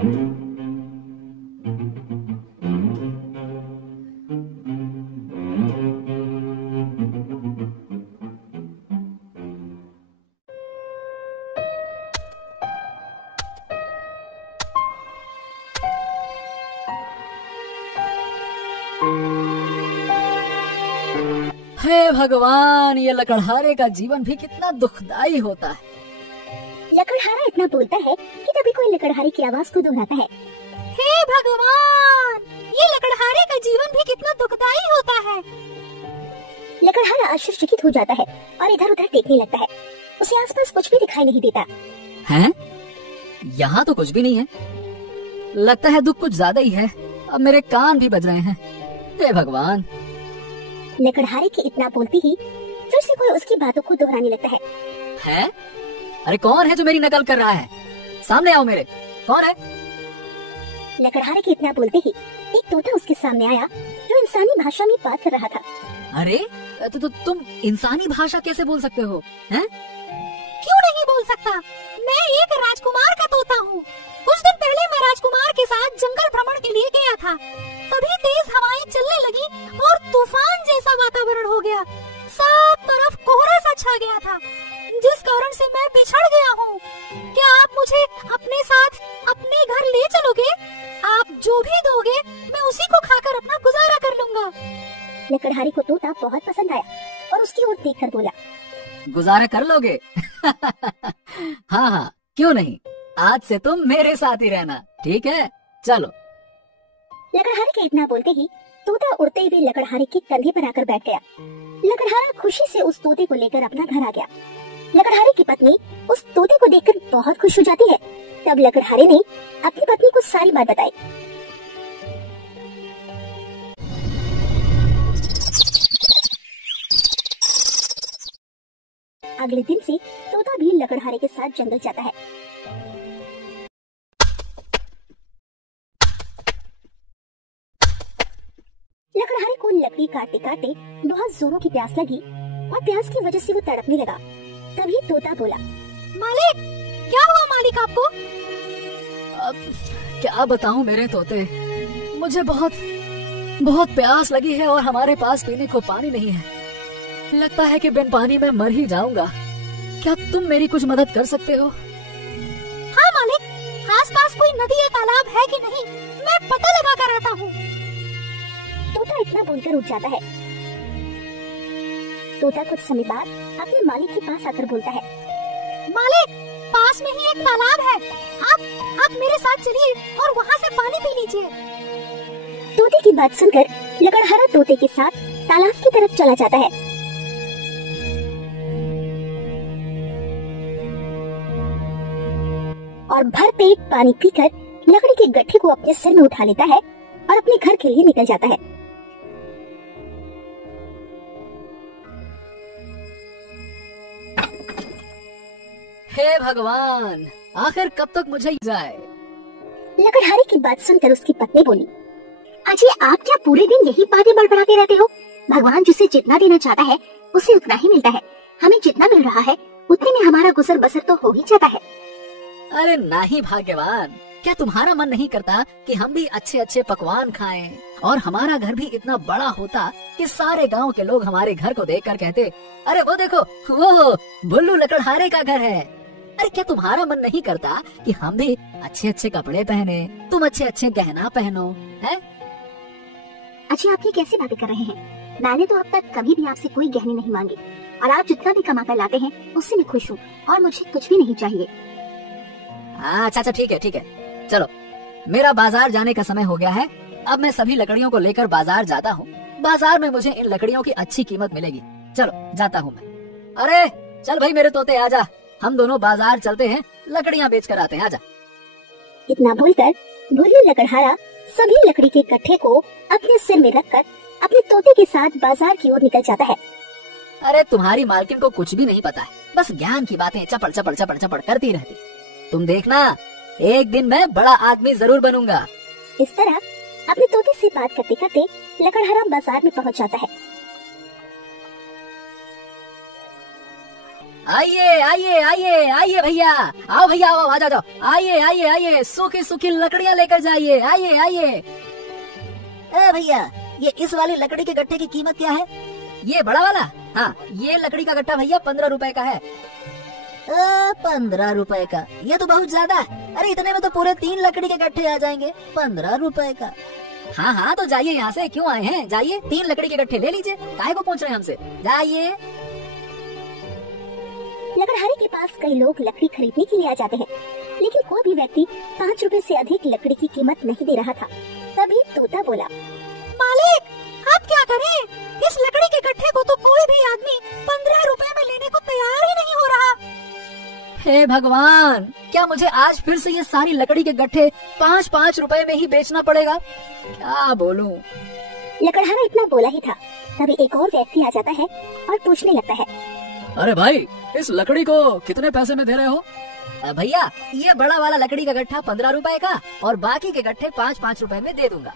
हे भगवान, ये लकड़हारे का जीवन भी कितना दुखदाई होता है। लकड़हारा इतना बोलता है कि तभी कोई लकड़हारे की आवाज को दोहराता है। हे भगवान, ये लकड़हारे का जीवन भी कितना दुखदाई होता है। लकड़हारा आश्चर्यचकित हो जाता है और इधर उधर देखने लगता है। उसे आसपास कुछ भी दिखाई नहीं देता। हैं? यहाँ तो कुछ भी नहीं है। लगता है दुख कुछ ज्यादा ही है। अब मेरे कान भी बज रहे हैं। हे भगवान। लकड़हारे के इतना बोलते ही फिर से कोई उसकी बातों को दोहराने लगता है। हैं? अरे कौन है जो मेरी नकल कर रहा है? सामने आओ मेरे। कौन है? लकड़हारे के इतना बोलते ही एक तोता उसके सामने आया जो इंसानी भाषा में बात कर रहा था। अरे तो तुम इंसानी भाषा कैसे बोल सकते हो? हैं? क्यों नहीं बोल सकता? मैं एक राजकुमार का तोता हूँ। कुछ दिन पहले मैं राजकुमार के साथ जंगल भ्रमण के लिए गया था। तभी तेज हवाएं चलने लगी और तूफान जैसा वातावरण हो गया। सब तरफ कोहरा सा छा गया था, जिस कारण से मैं पिछड़ गया हूँ। क्या आप मुझे अपने साथ अपने घर ले चलोगे? आप जो भी दोगे मैं उसी को खाकर अपना गुजारा कर लूँगा। लकड़हारे को तोता बहुत पसंद आया और उसकी ओर देखकर बोला, गुजारा कर लोगे? हाँ हाँ, क्यों नहीं। आज से तुम मेरे साथ ही रहना, ठीक है? चलो। लकड़हारे के इतना बोलते ही तोता उड़ते हुए लकड़हारे के कंधे पर आकर बैठ गया। लकड़हारा खुशी से उस तोते को लेकर अपना घर आ गया। लकड़हारे की पत्नी उस तोते को देखकर बहुत खुश हो जाती है। तब लकड़हारे ने अपनी पत्नी को सारी बात बताई। अगले दिन से तोता भी लकड़हारे के साथ जंगल जाता है। लकड़हारे को लकड़ी काटते काटते बहुत जोरों की प्यास लगी और प्यास की वजह से वो तड़पने लगा। तभी तोता बोला, मालिक, क्या हुआ मालिक आपको? अब क्या बताऊं मेरे तोते, मुझे बहुत बहुत प्यास लगी है और हमारे पास पीने को पानी नहीं है। लगता है कि बिन पानी में मर ही जाऊंगा। क्या तुम मेरी कुछ मदद कर सकते हो? हाँ मालिक, आसपास कोई नदी या तालाब है कि नहीं, मैं पता लगा कर आता हूँ। तोता इतना बोलकर उठ जाता है। तोता कुछ समय बाद अपने मालिक के पास आकर बोलता है, मालिक, पास में ही एक तालाब है। आप मेरे साथ चलिए और वहाँ से पानी पी लीजिए। तोते की बात सुनकर लकड़हारा तोते के साथ तालाब की तरफ चला जाता है। और भर पेट पानी पीकर लकड़ी के गट्ठे को अपने सिर में उठा लेता है और अपने घर के लिए निकल जाता है। हे भगवान, आखिर कब तक मुझे जाए? लकड़हारे की बात सुनकर उसकी पत्नी बोली, अजय, आप क्या पूरे दिन यही बातें बड़बड़ाते रहते हो? भगवान जिसे जितना देना चाहता है उसे उतना ही मिलता है। हमें जितना मिल रहा है उतने में हमारा गुजर बसर तो हो ही जाता है। अरे नहीं भाग्यवान, क्या तुम्हारा मन नहीं करता कि हम भी अच्छे अच्छे पकवान खाएं और हमारा घर भी इतना बड़ा होता कि सारे गांव के लोग हमारे घर को देखकर कहते, अरे वो देखो, वो भुल्लू लकड़हारे का घर है। अरे क्या तुम्हारा मन नहीं करता कि हम भी अच्छे अच्छे कपड़े पहने, तुम अच्छे अच्छे गहना पहनो, है? अच्छा, आप ये कैसी बातें कर रहे हैं? मैंने तो अब तक कभी भी आपसे कोई गहने नहीं मांगे और आप जितना भी कमा कर लाते हैं उससे मैं खुश हूँ और मुझे कुछ भी नहीं चाहिए। अच्छा ठीक है, चलो, मेरा बाजार जाने का समय हो गया है। अब मैं सभी लकड़ियों को लेकर बाजार जाता हूँ। बाजार में मुझे इन लकड़ियों की अच्छी कीमत मिलेगी। चलो जाता हूँ मैं। अरे चल भाई मेरे तोते, आजा, हम दोनों बाजार चलते हैं, लकड़ियाँ बेच कर आते हैं, आजा। इतना बोलकर भुल्लू लकड़हारा सभी लकड़ी के गट्ठे को अपने सिर में रखकर अपने तोते के साथ बाजार की ओर निकल जाता है। अरे तुम्हारी मालकिन को कुछ भी नहीं पता है, बस ज्ञान की बातें चपड़ चपड़ चपड़ चपड़ करती रहती। तुम देखना, एक दिन मैं बड़ा आदमी जरूर बनूंगा। इस तरह अपने तोते से बात करते करते लकड़हारा बाजार में पहुंच जाता है। आइए आइए आइए आइए भैया, आओ भैया, आओ, आ जाओ, आइए आइए आइए, सूखी सूखी लकड़ियाँ लेकर जाइए, आइए आइए। ए भैया, ये इस वाली लकड़ी के गट्ठे की कीमत क्या है? ये बड़ा वाला? हाँ, ये लकड़ी का गट्ठा भैया 15 रुपए का है। 15 रुपए का? ये तो बहुत ज्यादा है। अरे इतने में तो पूरे 3 लकड़ी के गट्ठे आ जाएंगे। 15 रुपए का? हाँ हाँ, तो जाइए, यहाँ से क्यों आए हैं, जाइए 3 लकड़ी के गट्ठे ले लीजिए, काहे को पूछ रहे हैं हमसे, जाइए। लकड़हारे के पास कई लोग लकड़ी खरीदने के लिए आ जाते हैं, लेकिन कोई भी व्यक्ति 5 रुपए से अधिक लकड़ी की कीमत नहीं दे रहा था। तभी तोता बोला, मालिक, आप क्या करें? इस लकड़ी के गट्ठे को तो कोई भी आदमी 15 रुपए में लेने को तैयार ही नहीं हो रहा। हे भगवान, क्या मुझे आज फिर से ये सारी लकड़ी के गट्ठे 5-5 रुपए में ही बेचना पड़ेगा? क्या बोलूं? लकड़हारा इतना बोला ही था, तभी एक और व्यक्ति आ जाता है और पूछने लगता है, अरे भाई, इस लकड़ी को कितने पैसे में दे रहे हो? भैया, ये बड़ा वाला लकड़ी का गट्ठा 15 रुपए का और बाकी के गट्ठे 5-5 रुपए में दे दूंगा।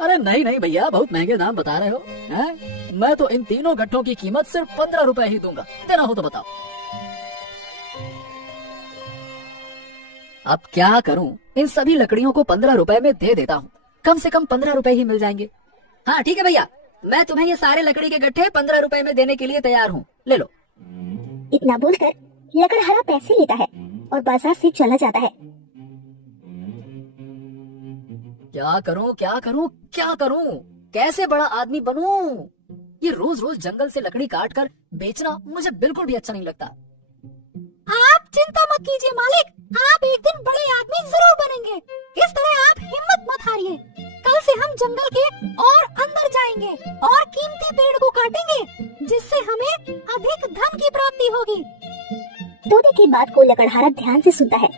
अरे नहीं नहीं भैया, बहुत महंगे दाम बता रहे हो हैं? मैं तो इन तीनों गट्ठों की कीमत सिर्फ 15 रुपए ही दूंगा, देना हो तो बताओ। अब क्या करूं, इन सभी लकड़ियों को 15 रुपए में दे देता हूँ, कम से कम 15 रुपए ही मिल जाएंगे। हाँ ठीक है भैया, मैं तुम्हें ये सारे लकड़ी के गट्ठे 15 रुपए में देने के लिए तैयार हूँ, ले लो। इतना बोलकर लकड़हारा पैसे लेता है और बाजार से चला जाता है। क्या करूं क्या करूं क्या करूं, कैसे बड़ा आदमी बनूं? ये रोज रोज जंगल से लकड़ी काट कर बेचना मुझे बिल्कुल भी अच्छा नहीं लगता। आप चिंता मत कीजिए मालिक, आप एक दिन बड़े आदमी जरूर बनेंगे। इस तरह आप हिम्मत मत हारिए। कल से हम जंगल के और अंदर जाएंगे और कीमती पेड़ को काटेंगे, जिससे हमें अधिक धन की प्राप्ति होगी। तोते की बात को लकड़हारा ध्यान से सुनता है।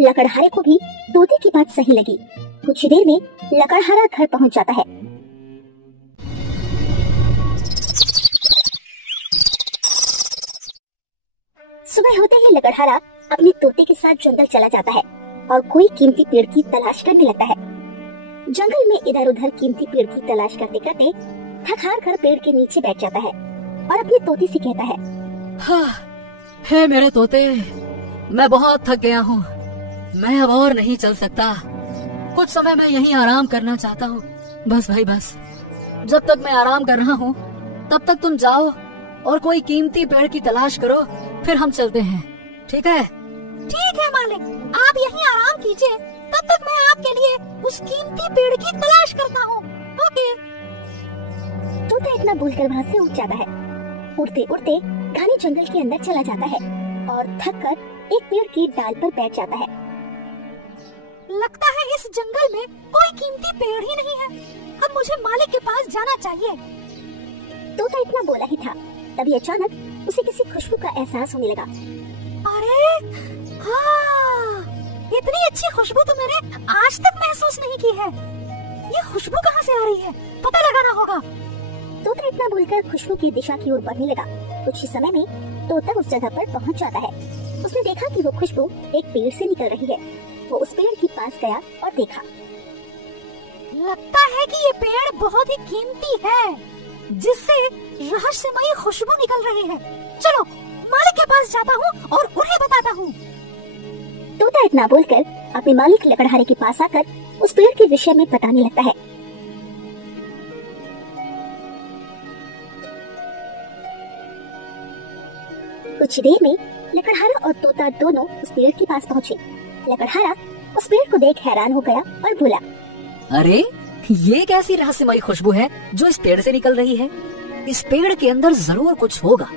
लकड़हारे को भी तोते की बात सही लगी। कुछ देर में लकड़हारा घर पहुंच जाता है। सुबह होते ही लकड़हारा अपने तोते के साथ जंगल चला जाता है और कोई कीमती पेड़ की तलाश करने लगता है। जंगल में इधर उधर कीमती पेड़ की तलाश करते करते थक हार कर पेड़ के नीचे बैठ जाता है और अपने तोते से कहता है, हाँ, हे मेरे तोते, मैं बहुत थक गया हूँ, मैं अब और नहीं चल सकता। कुछ समय मैं यहीं आराम करना चाहता हूँ, बस भाई बस। जब तक मैं आराम कर रहा हूँ तब तक तुम जाओ और कोई कीमती पेड़ की तलाश करो, फिर हम चलते हैं, ठीक है? ठीक है मालिक, आप यहीं आराम कीजिए, तब तक मैं आपके लिए उस कीमती पेड़ की तलाश करता हूँ। ओके। तोता इतना बोलकर वहाँ से उठ जाता है। उड़ते उड़ते घने जंगल के अंदर चला जाता है और थक कर एक पेड़ की डाल पर बैठ जाता है। लगता है इस जंगल में कोई कीमती पेड़ ही नहीं है। अब मुझे मालिक के पास जाना चाहिए। तोता इतना बोला ही था, तभी अचानक उसे किसी खुशबू का एहसास होने लगा। अरे हाँ, इतनी अच्छी खुशबू तो मैंने आज तक महसूस नहीं की है। ये खुशबू कहाँ से आ रही है, पता लगाना होगा। तोता इतना बोलकर खुशबू की दिशा की ओर बढ़ने लगा। कुछ ही समय में तोता उस जगह पर पहुंच जाता है। उसने देखा कि वो खुशबू एक पेड़ से निकल रही है। वो उस पेड़ के पास गया और देखा। लगता है कि ये पेड़ बहुत ही कीमती है, जिससे रहस्यमयी खुशबू निकल रही है। चलो मालिक के पास जाता हूँ और उन्हें बताता हूँ। तोता इतना बोलकर अपने मालिक लकड़हारे के पास आकर उस पेड़ के विषय में बताने लगता है। कुछ देर में लकड़हारा और तोता दोनों उस पेड़ के पास पहुँचे। लकड़हारा उस पेड़ को देख हैरान हो गया और बोला, अरे ये कैसी रहस्यमयी खुशबू है जो इस पेड़ से निकल रही है? इस पेड़ के अंदर जरूर कुछ होगा।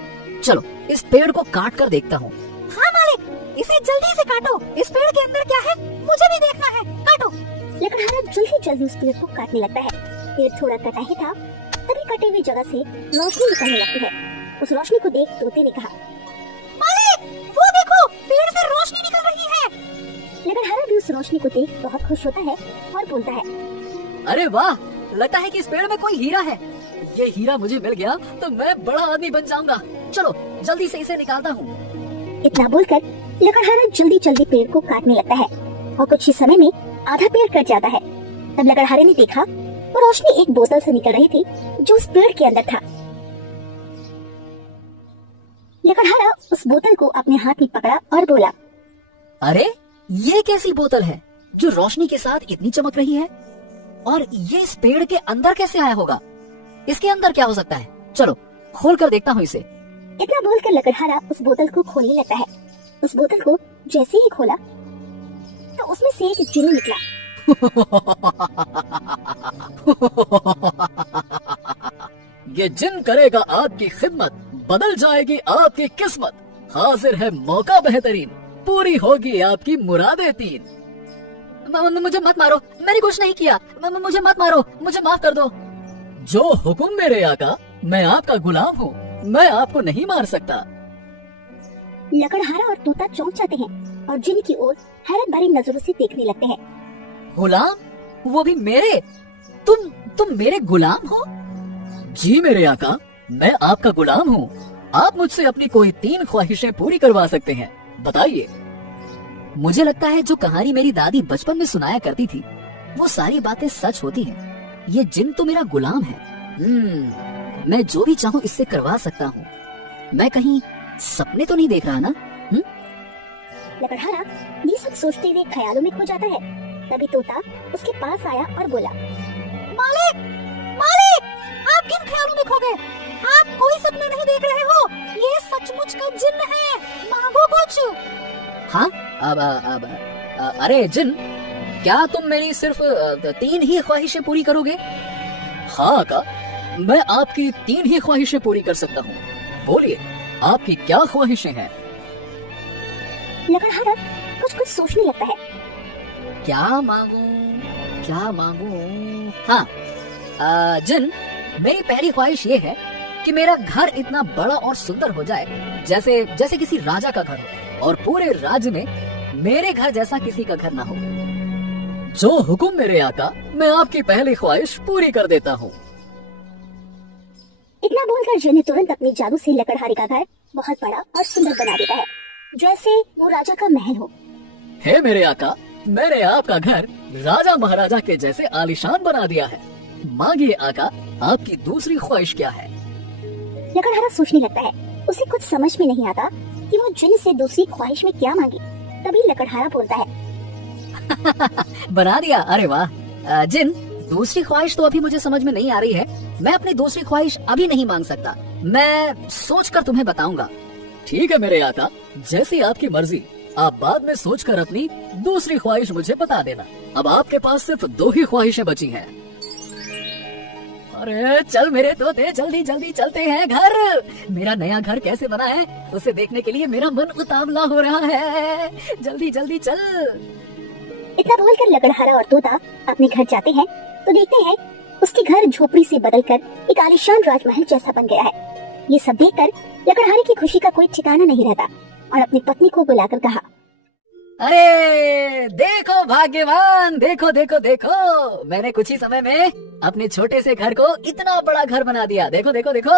चलो इस पेड़ को काट कर देखता हूँ। हाँ मालिक, इसे जल्दी से काटो। इस पेड़ के अंदर क्या है मुझे भी देखना है, काटो। लकड़हारा जल्दी उस पेड़ को काटने लगता है। पेड़ थोड़ा कटा ही था, तभी कटे हुई जगह से रोशनी निकलने लगती है। उस रोशनी को देख तोते ने कहा, मालिक वो देखो, पेड़ से रोशनी निकल रही है। लकड़हारा भी उस रोशनी को देख बहुत खुश होता है और बोलता है, अरे वाह, लगता है कि इस पेड़ में कोई हीरा है। ये हीरा मुझे मिल गया तो मैं बड़ा आदमी बन जाऊंगा। चलो जल्दी से इसे निकालता हूँ। इतना बोलकर लकड़हारा जल्दी पेड़ को काटने लगता है और कुछ ही समय में आधा पेड़ कट जाता है। तब लकड़हारे ने देखा वो रोशनी एक बोतल से निकल रही थी जो उस पेड़ के अंदर था। लकड़हारा उस बोतल को अपने हाथ में पकड़ा और बोला, अरे ये कैसी बोतल है जो रोशनी के साथ इतनी चमक रही है? और ये इस पेड़ के अंदर कैसे आया होगा? इसके अंदर क्या हो सकता है? चलो खोल कर देखता हूँ इसे। इतना बोलकर लकड़हारा उस बोतल को खोलने लगता है। उस बोतल को जैसे ही खोला तो उसमें से एक जिन्न निकला। ये जिन्न करेगा आपकी खिदमत, बदल जाएगी आपकी किस्मत, हाजिर है मौका बेहतरीन, पूरी होगी आपकी मुरादें तीन। मुझे मत मारो, मैंने कुछ नहीं किया, मुझे मत मारो, मुझे माफ कर दो। जो हुक्म मेरे आका, मैं आपका गुलाम हूँ, मैं आपको नहीं मार सकता। लकड़हारा और तोता चौंक जाते हैं और जिन्न की ओर हैरत भरी नजरों से देखने लगते हैं। गुलाम? वो भी मेरे? तुम मेरे गुलाम हो? जी मेरे आका, मैं आपका गुलाम हूँ। आप मुझसे अपनी कोई 3 ख्वाहिशें पूरी करवा सकते हैं, बताइए। मुझे लगता है जो कहानी मेरी दादी बचपन में सुनाया करती थी वो सारी बातें सच होती हैं। ये जिन्न तो मेरा गुलाम है। मैं जो भी चाहूँ इससे करवा सकता हूँ। मैं कहीं सपने तो नहीं देख रहा ना? लकड़हारा ये सब सोचते हुए ख्यालों में खो जाता है। तभी तोता उसके पास आया और बोला, मालिक, मालिक, आप किन ख्यालों में खो गए? आप कोई सपना नहीं देख रहे हो, ये सचमुच का जिन्न है, मांगो कुछ। हाँ, अरे जिन्न, क्या तुम मेरी सिर्फ 3 ही ख्वाहिशें पूरी करोगे? हाँ आका, मैं आपकी 3 ही ख्वाहिशें पूरी कर सकता हूँ। बोलिए, आपकी क्या ख्वाहिशें हैं? लकड़हारा कुछ कुछ सोचने लगता है। क्या मांगू? हाँ, जिन्न, मेरी पहली ख्वाहिश ये है कि मेरा घर इतना बड़ा और सुंदर हो जाए जैसे किसी राजा का घर हो, और पूरे राज्य में मेरे घर जैसा किसी का घर ना हो। जो हुक्म मेरे आका, मैं आपकी पहली ख्वाहिश पूरी कर देता हूँ। इतना बोलकर जिन्न तुरंत अपने जादू से लकड़हारे का घर बहुत बड़ा और सुंदर बना देता है, जैसे वो राजा का महल हो। हे मेरे आका, मैंने आपका घर राजा महाराजा के जैसे आलीशान बना दिया है। मांगिए आका, आपकी दूसरी ख्वाहिश क्या है? लकड़हारा सोचने लगता है। उसे कुछ समझ में नहीं आता कि वो जिन्न से दूसरी ख्वाहिश में क्या मांगे। तभी लकड़हारा बोलता है, बना दिया? अरे वाह। जिन्न, दूसरी ख्वाहिश तो अभी मुझे समझ में नहीं आ रही है। मैं अपनी दूसरी ख्वाहिश अभी नहीं मांग सकता, मैं सोचकर तुम्हें बताऊंगा। ठीक है मेरे आका, जैसी आपकी मर्जी। आप बाद में सोचकर अपनी दूसरी ख्वाहिश मुझे बता देना। अब आपके पास सिर्फ 2 ही ख्वाहिशें बची हैं। अरे चल मेरे तोते, जल्दी जल्दी चलते हैं घर। मेरा नया घर कैसे बना है उसे देखने के लिए मेरा मन उतावला हो रहा है। जल्दी जल्दी चल। इतना बोलकर लकड़हारा और तोता अपने घर जाते हैं तो देखते हैं उसके घर झोपड़ी से बदलकर एक आलीशान राजमहल जैसा बन गया है। ये सब देखकर लकड़हारे की खुशी का कोई ठिकाना नहीं रहता और अपनी पत्नी को बुलाकर कहा, अरे देखो भाग्यवान, देखो देखो देखो, मैंने कुछ ही समय में अपने छोटे से घर को इतना बड़ा घर बना दिया। देखो देखो देखो।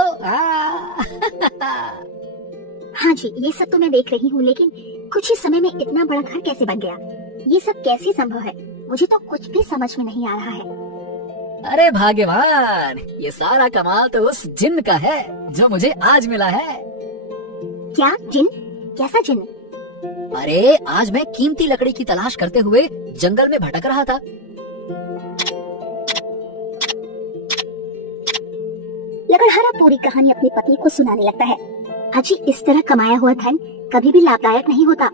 हाँ जी, ये सब तो मैं देख रही हूँ, लेकिन कुछ ही समय में इतना बड़ा घर कैसे बन गया? ये सब कैसे संभव है? मुझे तो कुछ भी समझ में नहीं आ रहा है। अरे भाग्यवान, ये सारा कमाल तो उस जिन्न का है जो मुझे आज मिला है। क्या जिन्न? कैसा जिन्न? अरे आज मैं कीमती लकड़ी की तलाश करते हुए जंगल में भटक रहा था। लकड़हारा पूरी कहानी अपनी पत्नी को सुनाने लगता है। अजी, इस तरह कमाया हुआ धन कभी भी लाभदायक नहीं होता।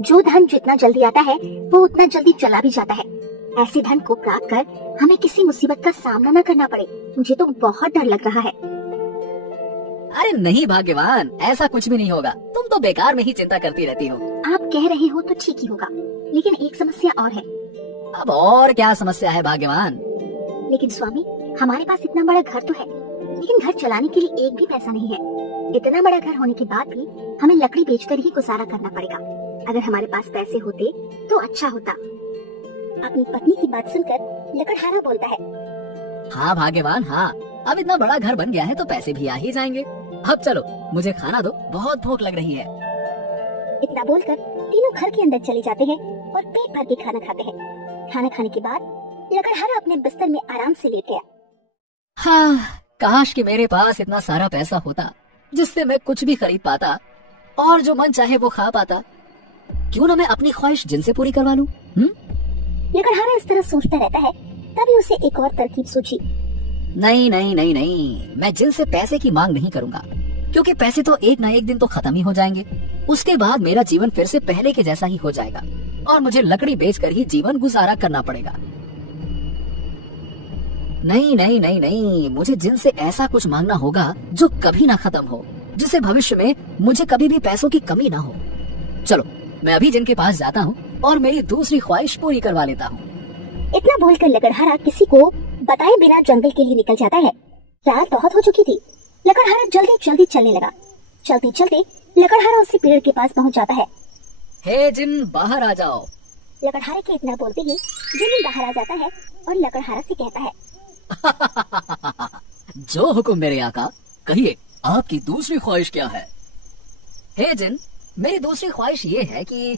जो धन जितना जल्दी आता है वो उतना जल्दी चला भी जाता है। ऐसे धन को प्राप्त कर हमें किसी मुसीबत का सामना न करना पड़े, मुझे तो बहुत डर लग रहा है। अरे नहीं भाग्यवान, ऐसा कुछ भी नहीं होगा। तुम तो बेकार में ही चिंता करती रहती हो। आप कह रहे हो तो ठीक ही होगा, लेकिन एक समस्या और है। अब और क्या समस्या है भाग्यवान? लेकिन स्वामी, हमारे पास इतना बड़ा घर तो है, लेकिन घर चलाने के लिए एक भी पैसा नहीं है। इतना बड़ा घर होने के बाद भी हमें लकड़ी बेचकर ही गुजारा करना पड़ेगा। अगर हमारे पास पैसे होते तो अच्छा होता। अपनी पत्नी की बात सुनकर लकड़हारा बोलता है, हाँ भाग्यवान, हाँ, अब इतना बड़ा घर बन गया है तो पैसे भी आ ही जाएंगे। अब चलो मुझे खाना दो, बहुत भूख लग रही है। इतना बोलकर तीनों घर के अंदर चले जाते हैं और पेट भर के खाना खाते हैं। खाना खाने के बाद लकड़हारा अपने बिस्तर में आराम से लेट गया। हाँ, काश कि मेरे पास इतना सारा पैसा होता जिससे मैं कुछ भी खरीद पाता और जो मन चाहे वो खा पाता। क्यों ना मैं अपनी ख्वाहिश जिन से पूरी करवा लूं? लकड़हारा इस तरह सोचता रहता है। तभी उसे एक और तरकीब सूझी। नहीं नहीं नहीं नहीं, मैं जिन से पैसे की मांग नहीं करूंगा, क्योंकि पैसे तो एक ना एक दिन तो खत्म ही हो जाएंगे। उसके बाद मेरा जीवन फिर से पहले के जैसा ही हो जाएगा और मुझे लकड़ी बेचकर ही जीवन गुजारा करना पड़ेगा। नहीं नहीं नहीं नहीं, मुझे जिन से ऐसा कुछ मांगना होगा जो कभी ना खत्म हो, जिससे भविष्य में मुझे कभी भी पैसों की कमी ना हो। चलो मैं अभी जिन के पास जाता हूँ और मेरी दूसरी ख्वाहिश पूरी करवा लेता हूँ। इतना बोलकर लकड़हारा किसी को बताए बिना जंगल के लिए निकल जाता है। रात बहुत हो चुकी थी। लकड़हारा जल्दी जल्दी चलने लगा। चलते चलते लकड़हारा उसी पेड़ के पास पहुंच जाता है। हे जिन, बाहर आ जाओ। लकड़हारे के इतना बोलते ही जिन बाहर आ जाता है और लकड़हारा से कहता है, जो हुक्म मेरे आका, कहिए आपकी दूसरी ख्वाहिश क्या है? हे जिन, मेरी दूसरी ख्वाहिश ये है कि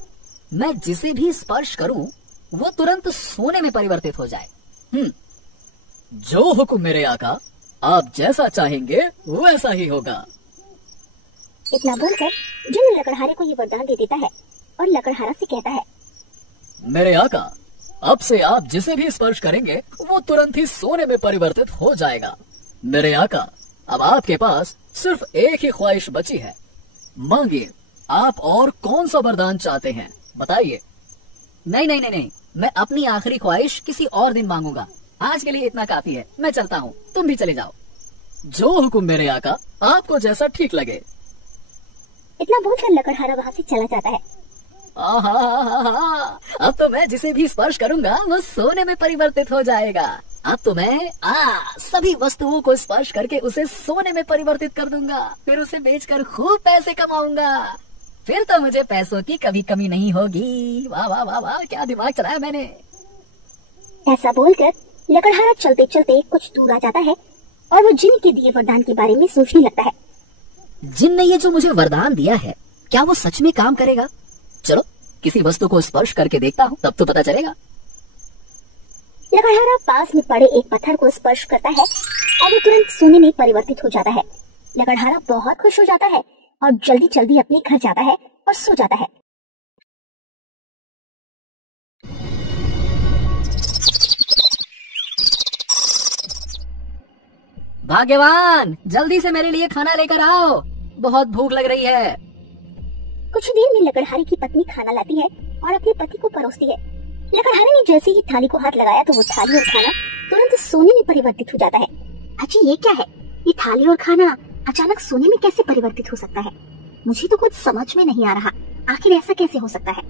मैं जिसे भी स्पर्श करूं वो तुरंत सोने में परिवर्तित हो जाए। जो हुक्म मेरे आका, आप जैसा चाहेंगे वैसा ही होगा। इतना बोलकर जिन लकड़हारे को ये वरदान दे देता है और लकड़हारा से कहता है, मेरे आका, अब से आप जिसे भी स्पर्श करेंगे वो तुरंत ही सोने में परिवर्तित हो जाएगा। मेरे आका, अब आपके पास सिर्फ एक ही ख्वाहिश बची है। मांगिए, आप और कौन सा वरदान चाहते हैं, बताइए। नहीं नहीं नहीं नहीं, मैं अपनी आखिरी ख्वाहिश किसी और दिन मांगूंगा। आज के लिए इतना काफी है, मैं चलता हूँ, तुम भी चले जाओ। जो हुक्म मेरे आका, आपको जैसा ठीक लगे। इतना बोलकर लकड़हारा वहाँ से चला जाता है। अब तो मैं जिसे भी स्पर्श करूंगा वो सोने में परिवर्तित हो जाएगा। अब तो मैं सभी वस्तुओं को स्पर्श करके उसे सोने में परिवर्तित कर दूंगा, फिर उसे बेचकर खूब पैसे कमाऊंगा। फिर तो मुझे पैसों की कभी कमी नहीं होगी। वाह वाह वाह वाह, क्या दिमाग चलाया मैंने। ऐसा बोलकर लकड़हारा चलते चलते कुछ दूर आ जाता है और वो जिन के दिए वरदान के बारे में सोचने लगता है। जिन ने ये जो मुझे वरदान दिया है, क्या वो सच में काम करेगा? चलो किसी वस्तु को स्पर्श करके देखता हूँ, तब तो पता चलेगा। लकड़हारा पास में पड़े एक पत्थर को स्पर्श करता है और वो तुरंत सोने में परिवर्तित हो जाता है। लकड़हारा बहुत खुश हो जाता है और जल्दी जल्दी अपने घर जाता है और सो जाता है। भाग्यवान, जल्दी से मेरे लिए खाना लेकर आओ, बहुत भूख लग रही है। कुछ देर में लकड़हारे की पत्नी खाना लाती है और अपने पति को परोसती है। लकड़हारे ने जैसे ही थाली को हाथ लगाया तो वो थाली और खाना तुरंत सोने में परिवर्तित हो जाता है। अच्छा, ये क्या है? ये थाली और खाना अचानक सोने में कैसे परिवर्तित हो सकता है? मुझे तो कुछ समझ में नहीं आ रहा। आखिर ऐसा कैसे हो सकता है?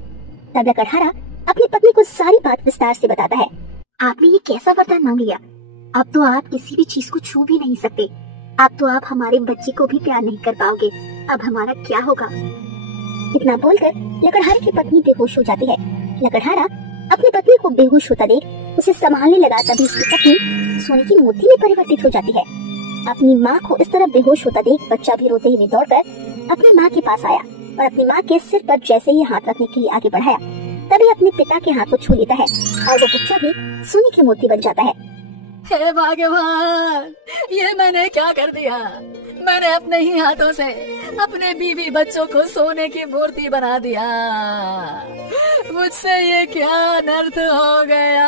तब लकड़हारा अपनी पत्नी को सारी बात विस्तार से बताता है। आपने ये कैसा वरदान मांग लिया? अब तो आप किसी भी चीज को छू भी नहीं सकते। अब तो आप हमारे बच्चे को भी प्यार नहीं कर पाओगे। अब हमारा क्या होगा? इतना बोलकर लकड़हारे की पत्नी बेहोश हो जाती है। लकड़हारा अपनी पत्नी को बेहोश होता देख उसे संभालने लगा, तभी उसकी पत्नी सोने की मूर्ति में परिवर्तित हो जाती है। अपनी माँ को इस तरह बेहोश होता देख बच्चा भी रोते हुए दौड़कर अपनी माँ के पास आया और अपनी माँ के सिर पर जैसे ही हाथ रखने के लिए आगे बढ़ाया, तभी अपने पिता के हाथ को छू लेता है और वो बच्चा भी सोने की मूर्ति बन जाता है। हे भगवान, ये मैंने क्या कर दिया? मैंने अपने ही हाथों से अपने बीवी बच्चों को सोने की मूर्ति बना दिया। मुझसे ये क्या अनर्थ हो गया?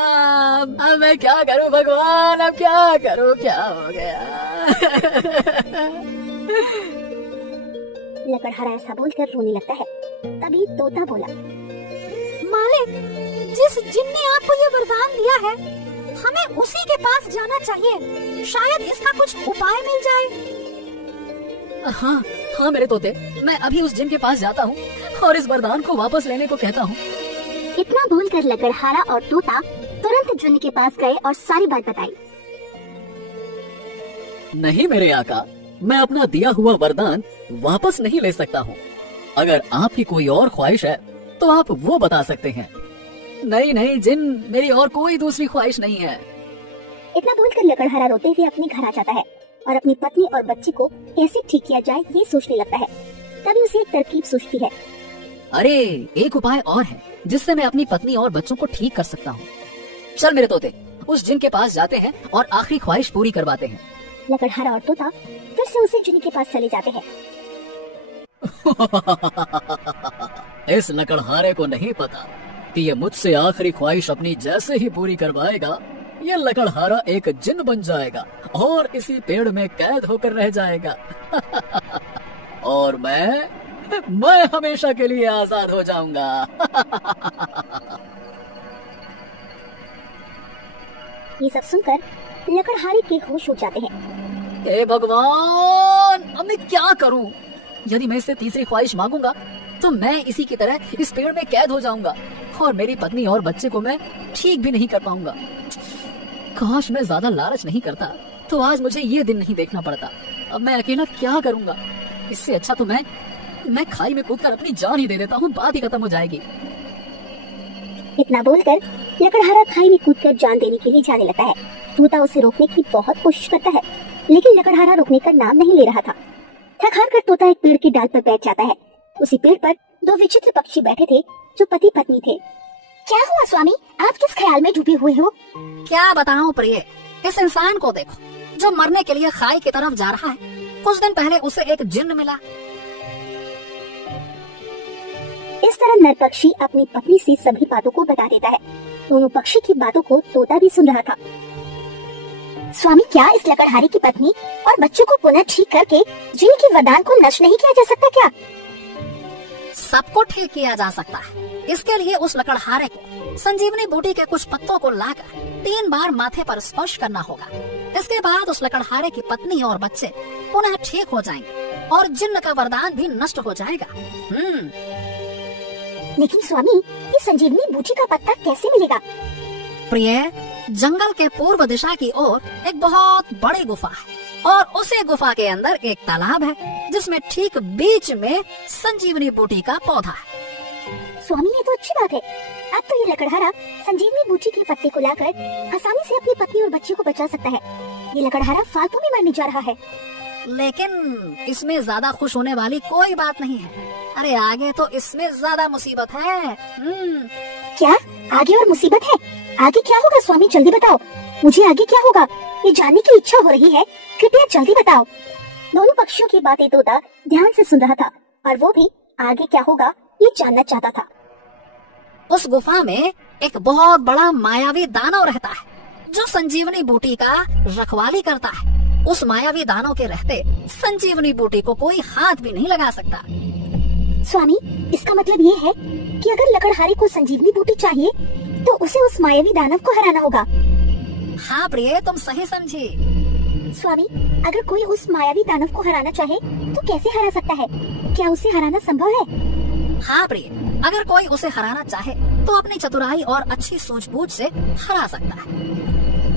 अब मैं क्या करूं भगवान? अब क्या करूं? क्या हो गया? लकड़हारा ऐसा बोलकर रोने लगता है। तभी तोता बोला, मालिक, जिस जिन ने आपको ये वरदान दिया है, हमें उसी के पास जाना चाहिए। शायद इसका कुछ उपाय मिल जाए। हाँ हाँ मेरे तोते, मैं अभी उस जिन के पास जाता हूँ और इस वरदान को वापस लेने को कहता हूँ। इतना बोलकर लकड़हारा और तोता तुरंत जिन के पास गए और सारी बात बताई। नहीं मेरे आका, मैं अपना दिया हुआ वरदान वापस नहीं ले सकता हूँ। अगर आपकी कोई और ख्वाहिश है तो आप वो बता सकते हैं। नहीं नहीं जिन, मेरी और कोई दूसरी ख्वाहिश नहीं है। इतना बोलकर लकड़हारा रोते हुए अपने घर आ जाता है और अपनी पत्नी और बच्चे को कैसे ठीक किया जाए ये सोचने लगता है। तभी उसे एक तरकीब सूझती है। अरे, एक उपाय और है जिससे मैं अपनी पत्नी और बच्चों को ठीक कर सकता हूँ। चल मेरे तोते, उस जिन के पास जाते हैं और आखिरी ख्वाहिश पूरी करवाते हैं। लकड़हारा और तोता फिर से उसे जिन के पास चले जाते हैं। इस लकड़हारे को नहीं पता कि ये मुझसे आखिरी ख्वाहिश अपनी जैसे ही पूरी करवाएगा, ये लकड़हारा एक जिन बन जाएगा और इसी पेड़ में कैद होकर रह जाएगा। और मैं हमेशा के लिए आजाद हो जाऊंगा। ये सब सुनकर लकड़हारे के होश उड़ जाते हैं। हे भगवान, अब मैं क्या करूं? यदि मैं इससे तीसरी ख्वाहिश मांगूंगा तो मैं इसी की तरह इस पेड़ में कैद हो जाऊंगा और मेरी पत्नी और बच्चे को मैं ठीक भी नहीं कर पाऊंगा। काश मैं ज्यादा लालच नहीं करता तो आज मुझे ये दिन नहीं देखना पड़ता। अब मैं अकेला क्या करूंगा? इससे अच्छा तो मैं खाई में कूदकर अपनी जान ही दे देता हूँ, बात ही खत्म हो जाएगी। इतना बोलकर लकड़हारा खाई में कूदकर जान देने के लिए जाने लगता है। तोता उसे रोकने की बहुत कोशिश करता है, लेकिन लकड़हारा रुकने का नाम नहीं ले रहा था। थक हार कर तोता एक पेड़ की डाल पर बैठ जाता है। उसी पेड़ पर दो विचित्र पक्षी बैठे थे जो पति पत्नी थे। क्या हुआ स्वामी, आप किस ख्याल में डूबे हुए हो? क्या बताऊं प्रिय, इस इंसान को देखो जो मरने के लिए खाई की तरफ जा रहा है। कुछ दिन पहले उसे एक जिन्न मिला। इस तरह नर पक्षी अपनी पत्नी से सभी बातों को बता देता है। दोनों पक्षी की बातों को तोता भी सुन रहा था। स्वामी, क्या इस लकड़हारे की पत्नी और बच्चों को पुनः ठीक करके जिन के वरदान को नष्ट नहीं किया जा सकता क्या? सबको ठीक किया जा सकता है। इसके लिए उस लकड़हारे को संजीवनी बूटी के कुछ पत्तों को लाकर 3 बार माथे पर स्पर्श करना होगा। इसके बाद उस लकड़हारे की पत्नी और बच्चे पुनः ठीक हो जाएंगे और जिन्न का वरदान भी नष्ट हो जाएगा। लेकिन स्वामी, ये संजीवनी बूटी का पत्ता कैसे मिलेगा? प्रिय, जंगल के पूर्व दिशा की ओर एक बहुत बड़ी गुफा है और उसी गुफा के अंदर एक तालाब है जिसमें ठीक बीच में संजीवनी बूटी का पौधा है। स्वामी, ये तो अच्छी बात है। अब तो ये लकड़हारा संजीवनी बूटी के पत्ते को लाकर आसानी से अपनी पत्नी और बच्चे को बचा सकता है। ये लकड़हारा फालतू में मरने जा रहा है। लेकिन इसमें ज्यादा खुश होने वाली कोई बात नहीं है। अरे आगे तो इसमें ज्यादा मुसीबत है। क्या आगे और मुसीबत है? आगे क्या होगा स्वामी, जल्दी बताओ। मुझे आगे क्या होगा ये जानने की इच्छा हो रही है, कृपया जल्दी बताओ। दोनों पक्षियों की बातें तोता ध्यान से सुन रहा था और वो भी आगे क्या होगा ये जानना चाहता था। उस गुफा में एक बहुत बड़ा मायावी दानव रहता है जो संजीवनी बूटी का रखवाली करता है। उस मायावी दानव के रहते संजीवनी बूटी को कोई हाथ भी नहीं लगा सकता। स्वामी, इसका मतलब ये है कि अगर लकड़हारे को संजीवनी बूटी चाहिए तो उसे उस मायावी दानव को हराना होगा। हाँ प्रिय, तुम सही समझी। स्वामी, अगर कोई उस मायावी दानव को हराना चाहे तो कैसे हरा सकता है? क्या उसे हराना संभव है? हाँ प्रिय, अगर कोई उसे हराना चाहे तो अपनी चतुराई और अच्छी सूझबूझ से हरा सकता है।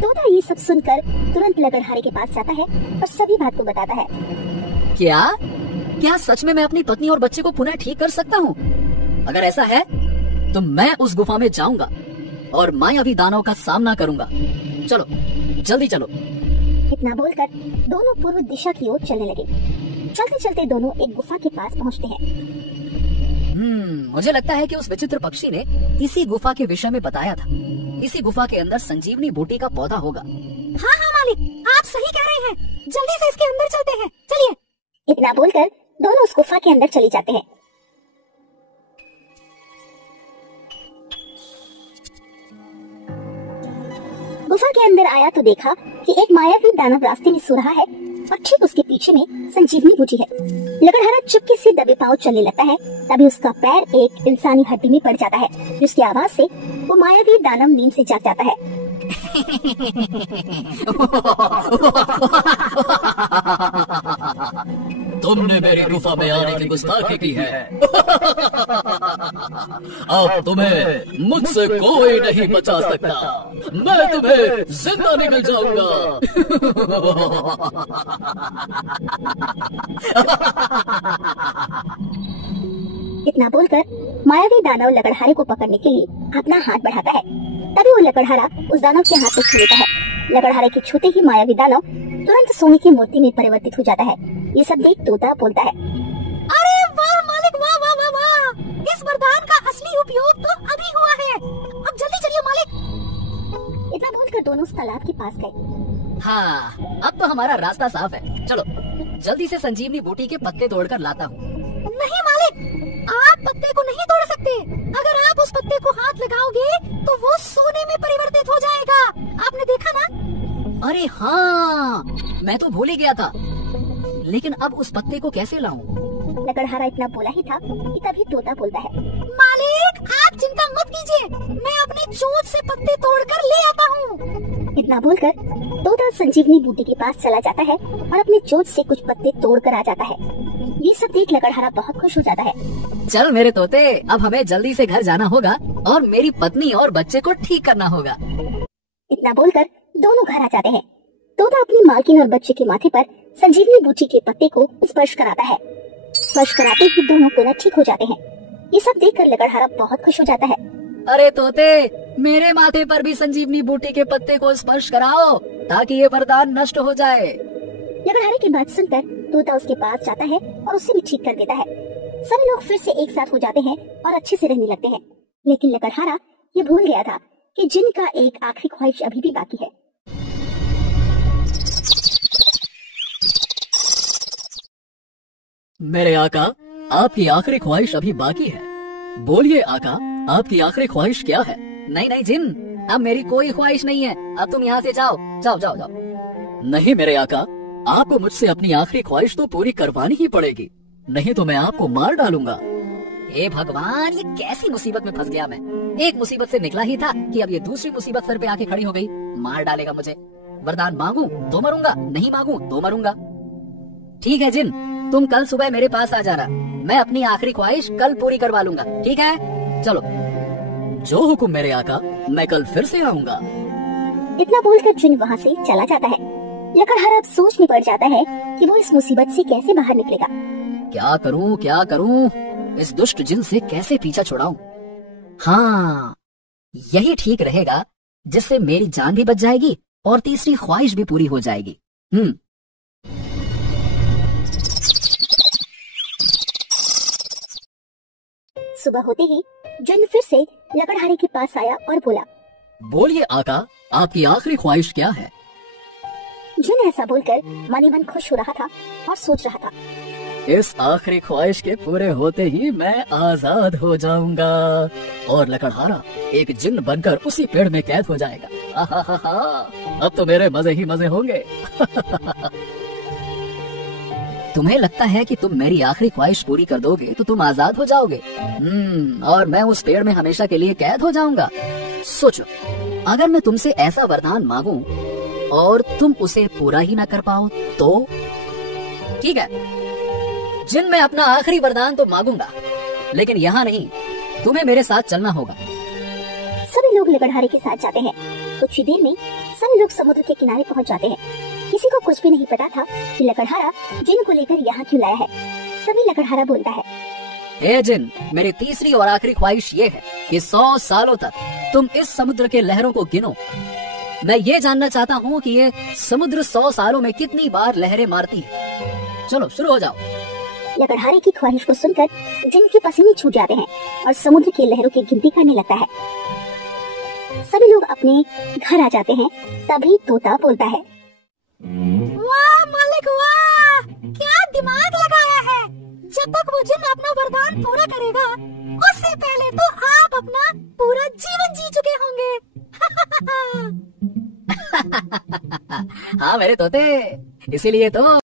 तोता ये सब सुनकर तुरंत लकड़हारे के पास जाता है और सभी बात को बताता है। क्या सच में मैं अपनी पत्नी और बच्चे को पुनः ठीक कर सकता हूँ? अगर ऐसा है तो मैं उस गुफा में जाऊंगा और मायावी दानव का सामना करूंगा। चलो जल्दी चलो। इतना बोलकर दोनों पूर्व दिशा की ओर चलने लगे। चलते चलते दोनों एक गुफा के पास पहुंचते हैं। मुझे लगता है कि उस विचित्र पक्षी ने इसी गुफा के विषय में बताया था। इसी गुफा के अंदर संजीवनी बूटी का पौधा होगा। हाँ मालिक, आप सही कह रहे हैं। जल्दी से इसके अंदर चलते हैं, चलिए। इतना बोलकर दोनों उस गुफा के अंदर चले जाते हैं। गुफा के अंदर आया तो देखा कि एक मायावी दानव रास्ते में सो रहा है और ठीक उसके पीछे में संजीवनी बूटी है। लकड़हारा चुपके से दबे पांव चलने लगता है। तभी उसका पैर एक इंसानी हड्डी में पड़ जाता है, जिसकी आवाज से वो मायावी दानव नींद से जाग जाता है। तुमने मेरी गुफा में आने की गुस्ताखी की है। अब तुम्हें मुझसे कोई नहीं बचा सकता। मैं तुम्हें जिंदा निकल जाऊंगा। इतना बोलकर मायावी दानव लकड़हारे को पकड़ने के लिए अपना हाथ बढ़ाता है। तभी वो लकड़हारा उस दानव के हाथ को छू लेता है। लकड़हारे के छूते ही मायावी दानव तुरंत सोने की मूर्ति में परिवर्तित हो जाता है। ये सब देख तोता बोलता है, अरे वाह मालिक, वाह वाह वाह वाह, इस वरदान का असली उपयोग तो अभी हुआ है। अब जल्दी चलिए मालिक। इतना बोलकर दोनों उस तालाब के पास गए। हाँ, अब तो हमारा रास्ता साफ है। चलो जल्दी से संजीवनी बूटी के पत्ते तोड़कर लाता हूँ। नहीं मालिक, आप पत्ते को नहीं तोड़ सकते। अगर आप उस पत्ते को हाथ लगाओगे तो वो सोने में परिवर्तित हो जाएगा। आपने देखा ना? अरे हाँ, मैं तो भूल ही गया था। लेकिन अब उस पत्ते को कैसे लाऊं? लकड़हारा इतना बोला ही था कि तभी तोता बोलता है, मालिक आप चिंता मत कीजिए, मैं अपने चोंच से पत्ते तोड़कर ले आता हूँ। इतना बोलकर तोता संजीवनी बूटी के पास चला जाता है और अपने चोंच से कुछ पत्ते तोड़कर आ जाता है। ये सब देख लकड़हारा बहुत खुश हो जाता है। चल मेरे तोते, अब हमें जल्दी से घर जाना होगा और मेरी पत्नी और बच्चे को ठीक करना होगा। इतना बोलकर दोनों घर आ जाते हैं। तोता अपनी मालकिन और बच्चे के माथे पर संजीवनी बूटी के पत्ते को स्पर्श कराता है। स्पर्श कराते ही दोनों पुनः ठीक हो जाते हैं। ये सब देखकर लकड़हारा बहुत खुश हो जाता है। अरे तोते, मेरे माथे पर भी संजीवनी बूटी के पत्ते को स्पर्श कराओ ताकि ये वरदान नष्ट हो जाए। लकड़हारे की बात सुनकर तोता उसके पास जाता है और उसे भी ठीक कर देता है। सभी लोग फिर से एक साथ हो जाते हैं और अच्छे से रहने लगते हैं। लेकिन लकड़हारा ये भूल गया था कि जिन का एक आखिरी ख्वाहिश अभी भी बाकी है। मेरे आका, आपकी आखिरी ख्वाहिश अभी बाकी है। बोलिए आका, आपकी आखिरी ख्वाहिश क्या है? नहीं नहीं जिन, अब मेरी कोई ख्वाहिश नहीं है। अब तुम यहाँ से जाओ जाओ जाओ जाओ। नहीं मेरे आका, आपको मुझसे अपनी आखिरी ख्वाहिश तो पूरी करवानी ही पड़ेगी, नहीं तो मैं आपको मार डालूंगा। हे भगवान, ये कैसी मुसीबत में फंस गया मैं। एक मुसीबत से निकला ही था कि अब ये दूसरी मुसीबत सर पे आके खड़ी हो गई। मार डालेगा मुझे। वरदान मांगू तो मरूंगा, नहीं मांगू तो मरूंगा। ठीक है जिन, तुम कल सुबह मेरे पास आ जाना। मैं अपनी आखिरी ख्वाहिश कल पूरी करवा लूंगा, ठीक है? चलो। जो हुक्म मेरे आका, मैं कल फिर से आऊंगा। इतना बोलकर जिन वहाँ से चला जाता है। लकड़हारा अब सोच में पड़ जाता है कि वो इस मुसीबत से कैसे बाहर निकलेगा। क्या करूं क्या करूं, इस दुष्ट जिन से कैसे पीछा छुड़ाऊं? हाँ, यही ठीक रहेगा, जिससे मेरी जान भी बच जाएगी और तीसरी ख्वाहिश भी पूरी हो जाएगी। सुबह होते ही जिन फिर से लकड़हारे के पास आया और बोला, बोलिए आका, आपकी आखिरी ख्वाहिश क्या है? जिन ऐसा बोलकर मन ही मन खुश हो रहा था और सोच रहा था, इस आखिरी ख्वाहिश के पूरे होते ही मैं आजाद हो जाऊंगा और लकड़हारा एक जिन बनकर उसी पेड़ में कैद हो जाएगा। अब तो मेरे मजे ही मजे होंगे। तुम्हें लगता है कि तुम मेरी आखिरी ख्वाहिश पूरी कर दोगे तो तुम आजाद हो जाओगे, और मैं उस पेड़ में हमेशा के लिए कैद हो जाऊंगा। सोचो, अगर मैं तुमसे ऐसा वरदान मांगूं और तुम उसे पूरा ही ना कर पाओ तो? ठीक है जिन, मैं अपना आखिरी वरदान तो मांगूंगा, लेकिन यहाँ नहीं, तुम्हें मेरे साथ चलना होगा। सभी लोग लकड़हारे के साथ जाते हैं। कुछ ही देर में सभी लोग समुद्र के किनारे पहुंच जाते हैं। किसी को कुछ भी नहीं पता था कि लकड़हारा जिन को लेकर यहाँ क्यों लाया है। तभी लकड़हारा बोलता है, हे जिन, मेरी तीसरी और आखिरी ख्वाहिश ये है कि 100 सालों तक तुम इस समुद्र के लहरों को गिनो। मैं ये जानना चाहता हूँ कि ये समुद्र 100 सालों में कितनी बार लहरें मारती है। चलो शुरू हो जाओ। लकड़हारे की ख्वाहिश को सुनकर जिन के पसीने छूट जाते हैं और समुद्र की लहरों की गिनती करने लगता है। सभी लोग अपने घर आ जाते हैं। तभी तोता बोलता है, वाह मालिक वाह, क्या दिमाग लगाया है। जब तक वो जिन अपना वरदान पूरा करेगा, उससे पहले तो आप अपना पूरा जीवन जी चुके होंगे। हाँ मेरे तोते, इसीलिए तो